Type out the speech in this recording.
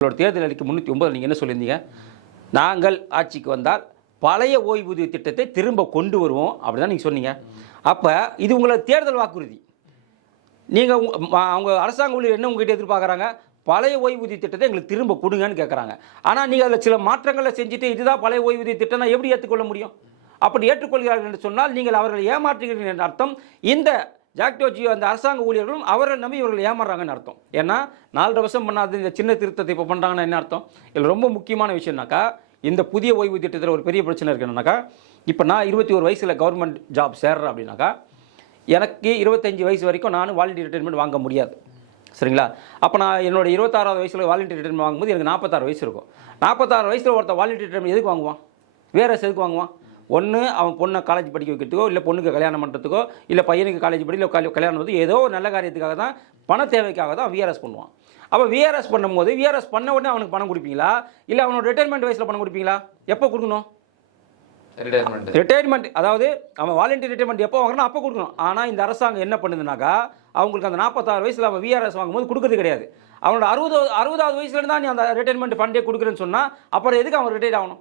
உங்களோட தேர்தல் அறிக்கை முந்நூற்றி ஒன்பது நீங்கள் என்ன சொல்லியிருந்தீங்க? நாங்கள் ஆட்சிக்கு வந்தால் பழைய ஓய்வூதிய திட்டத்தை திரும்ப கொண்டு வருவோம் அப்படி தான் நீங்கள் சொன்னீங்க. அப்போ இது உங்களோட தேர்தல் வாக்குறுதி. நீங்கள் அவங்க அரசாங்க ஊழியர் என்ன உங்ககிட்ட எதிர்பார்க்குறாங்க? பழைய ஓய்வூதிய திட்டத்தை எங்களுக்கு திரும்ப கொடுங்கன்னு கேட்குறாங்க ஆனால் நீங்கள் அதில் சில மாற்றங்களை செஞ்சுட்டு இதுதான் பழைய ஓய்வூதிய திட்டம்னா எப்படி ஏற்றுக்கொள்ள முடியும்? அப்படி ஏற்றுக்கொள்கிறார்கள் என்று சொன்னால் நீங்கள் அவர்களை ஏமாற்றுகிறீர்கள் என்ற அர்த்தம். இந்த ஜாக்டோஜி அந்த அரசாங்க ஊழியர்களும் அவரை நம்பி இவர்கள் ஏமாறுறாங்கன்னு அர்த்தம். ஏன்னா நாலரை வருஷம் பண்ணாத இந்த சின்ன திருத்தத்தை இப்போ பண்ணுறாங்கன்னா என்ன அர்த்தம்? இதில் ரொம்ப முக்கியமான விஷயம்னாக்கா இந்த புதிய ஓய்வு திட்டத்தில் ஒரு பெரிய பிரச்சனை இருக்குன்னாக்கா இப்போ நான் இருபத்தி ஒரு வயசில் கவர்மெண்ட் ஜாப் சேர்றேன் அப்படின்னாக்கா எனக்கு இருபத்தஞ்சி வயசு வரைக்கும் நான் வாலண்டியர் ரிட்டைர்மெண்ட் வாங்க முடியாது. சரிங்களா? அப்போ நான் என்னோட இருபத்தாறாவது வயசில் வாலண்டியர் ரிட்டைர்மெண்ட் வாங்கும்போது எனக்கு நாற்பத்தாறு வயசு இருக்கும். நாற்பத்தாறு வயசில் ஒருத்தர் வாலண்டியர் ரிட்டைர்மெண்ட் எதுக்கு வாங்குவான்? வேறு எதுக்கு வாங்குவான்? ஒன்று அவன் பொண்ணை காலேஜ் படிக்க வைக்கிறதுக்கோ இல்லை பொண்ணுக்கு கல்யாணம் பண்ணுறதுக்கோ இல்லை பையனுக்கு காலேஜ் படி இல்லை கல்யா- கல்யாணம் வந்து ஏதோ ஒரு நல்ல காரியத்துக்காக தான் பண தேவைக்காக தான் விஆர்எஸ் பண்ணுவான். அப்போ விஆர்எஸ் பண்ணும்போது விஆர்எஸ் பண்ண உடனே அவனுக்கு பணம் கொடுப்பீங்களா? இல்லை அவனோட ரிட்டைர்மெண்ட் வயசில் பணம் கொடுப்பீங்களா? எப்போ கொடுக்கணும்? ரிட்டையர்மெண்ட் ரிட்டையர்மெண்ட் அதாவது அவன் வாலண்டியர் ரிட்டையர்மெண்ட் எப்போ வாங்குறானோ அப்போ கொடுக்கணும். ஆனால் இந்த அரசாங்கம் என்ன பண்ணுதுனாக்கா அவங்களுக்கு அந்த நாற்பத்தாறு வயசில் அவன் விஆர்எஸ் வாங்கும்போது கொடுக்கறது கிடையாது. அவனோட அறுபது அறுபதாவது வயசுல தான் நீ அந்த ரிட்டையர்மெண்ட் ஃபண்டே கொடுக்குறேன்னு சொன்னால் அப்புறம் எதுக்கு அவன் ரிட்டையர் ஆகணும்?